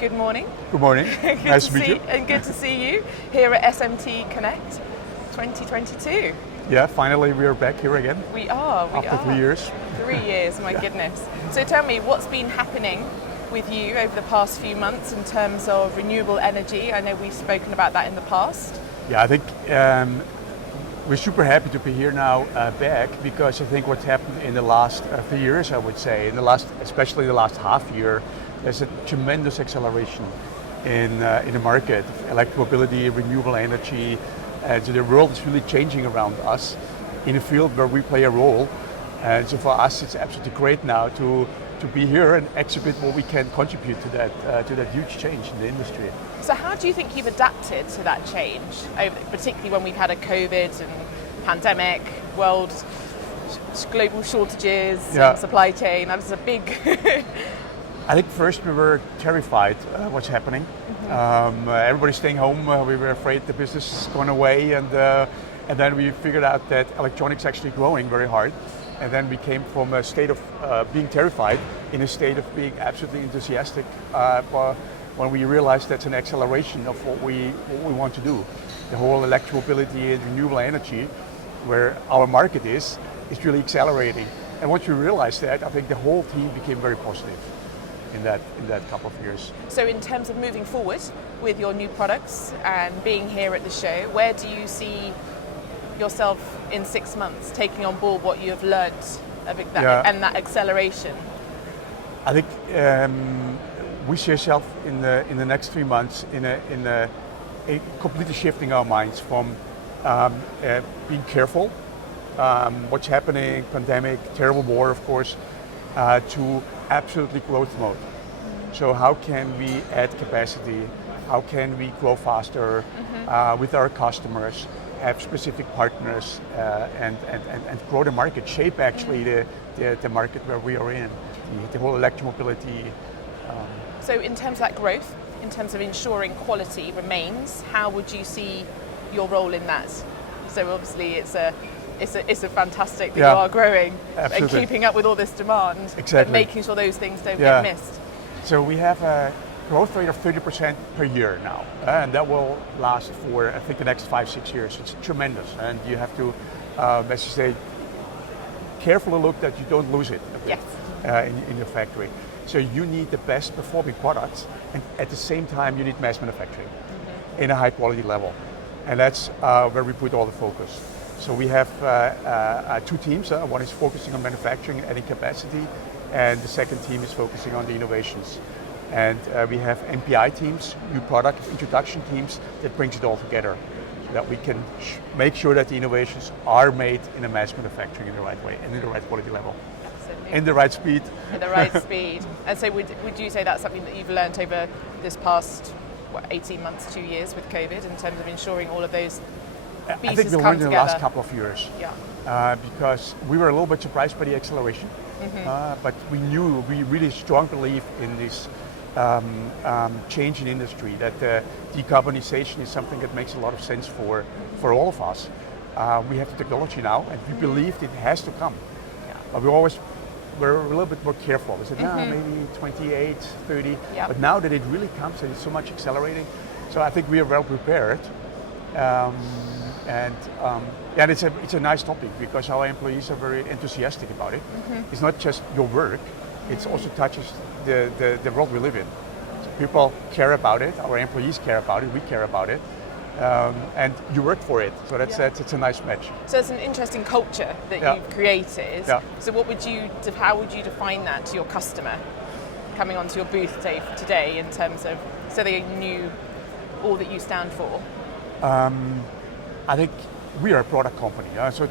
Good morning. Good morning. Nice to meet you. And good to see you here at SMTconnect 2022. Yeah, finally we are back here again. We are. After 3 years. 3 years, my goodness. So tell me, what's been happening with you over the past few months in terms of renewable energy? I know we've spoken about that in the past. Yeah, I think we're super happy to be here now back, because I think what's happened in the last 3 years, I would say, especially the last half year, there's a tremendous acceleration in the market, electromobility, renewable energy, and so the world is really changing around us in a field where we play a role. And so for us, it's absolutely great now to be here and exhibit what we can contribute to that huge change in the industry. So how do you think you've adapted to that change, particularly when we've had a COVID and pandemic, world global shortages, and supply chain? That was a big... I think first we were terrified what's happening. Everybody's staying home. We were afraid the business is going away, and then we figured out that electronics actually growing very hard. And then we came from a state of being terrified in a state of being absolutely enthusiastic when we realized that's an acceleration of what we want to do. The whole electromobility and renewable energy, where our market is really accelerating. And once we realized that, I think the whole team became very positive in that couple of years. So in terms of moving forward with your new products and being here at the show, where do you see yourself in 6 months, taking on board what you have learnt and that acceleration? I think we see ourselves in the next 3 months in a completely shifting our minds from being careful, what's happening, pandemic, terrible war, of course, to absolutely growth mode. So how can we add capacity? How can we grow faster with our customers, have specific partners, and grow the market, shape actually the market where we are in, the whole electromobility. So in terms of that growth, in terms of ensuring quality remains, how would you see your role in that? So obviously it's a fantastic that you are growing and keeping up with all this demand, but making sure those things don't get missed. So we have a growth rate of 30% per year now, and that will last for, I think, the next 5-6 years. It's tremendous, and you have to, as you say, carefully look that you don't lose it in your factory. So you need the best performing products, and at the same time you need mass manufacturing in a high quality level, and that's where we put all the focus. So we have 2 teams. One is focusing on manufacturing and adding capacity, and the second team is focusing on the innovations. And we have NPI teams, new product introduction teams, that brings it all together, so that we can make sure that the innovations are made in a mass manufacturing in the right way and in the right quality level. Absolutely. In the right speed. In the right speed. And so would you say that's something that you've learned over this past 18 months, 2 years with COVID, in terms of ensuring all of those pieces come together? I think we learned in the last couple of years. Yeah. Because we were a little bit surprised by the acceleration, but we really strong believe in this change in industry, that decarbonization is something that makes a lot of sense for all of us. We have the technology now, and we believed it has to come. But we're a little bit more careful. We said, maybe 28, 30, but now that it really comes and it's so much accelerating, so I think we are well prepared. And it's a nice topic, because our employees are very enthusiastic about it. It's not just your work, it also touches the world we live in. So people care about it, our employees care about it, we care about it, and you work for it. So it's a nice match. So it's an interesting culture that you've created. So how would you define that to your customer coming onto your booth today, in terms of, so they knew all that you stand for? I think we are a product company, so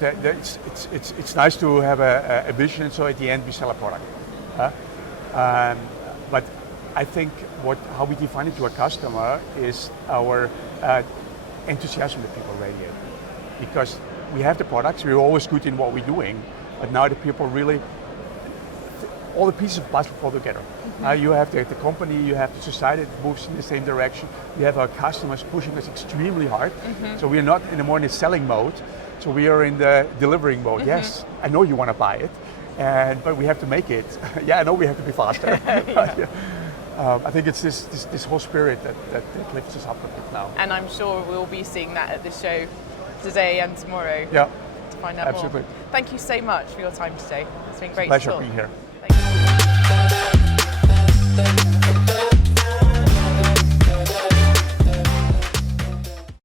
it's nice to have a vision, so at the end we sell a product. But I think how we define it to a customer is our enthusiasm that people radiate. Because we have the products, we're always good in what we're doing, but now the people really, all the pieces of puzzle fall together. You have the company, you have the society that moves in the same direction, you have our customers pushing us extremely hard, so we are not anymore in the selling mode, so we are in the delivering mode. Yes, I know you want to buy it, but we have to make it. Yeah, I know we have to be faster. I think it's this whole spirit that lifts us up a bit now. And I'm sure we'll be seeing that at the show today and tomorrow. Yeah, to find out absolutely. more. Thank you so much for your time today. It's been great Pleasure to talk. being here. Thank you.